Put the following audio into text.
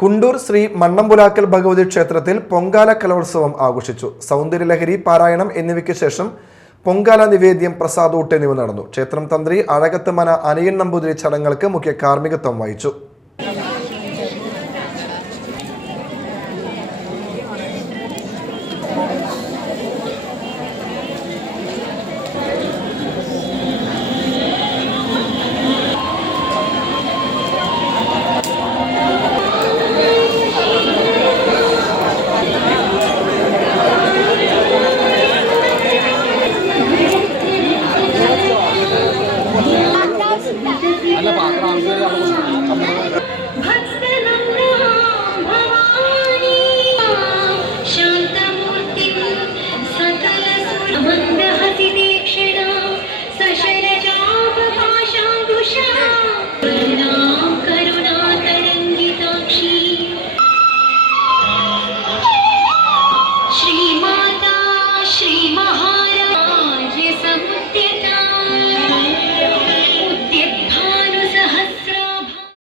കുണ്ടൂർ ശ്രീ മണ്ണമ്പുലാക്കൽ ഭഗവതി ക്ഷേത്രത്തിൽ പൊങ്കാല കലോത്സവം ആഘോഷിച്ചു. സൗന്ദര്യലഹരി, പാരായണം എന്നിവയ്ക്ക് ശേഷം പൊങ്കാല നിവേദ്യം, പ്രസാദൂട്ട് എന്നിവ നടന്നു. ക്ഷേത്രം തന്ത്രി അഴകത്ത് മന അനിയൻ നമ്പൂതിരി ചടങ്ങുകൾക്ക് മുഖ്യ കാർമ്മികത്വം വഹിച്ചു. श्री माता श्री महा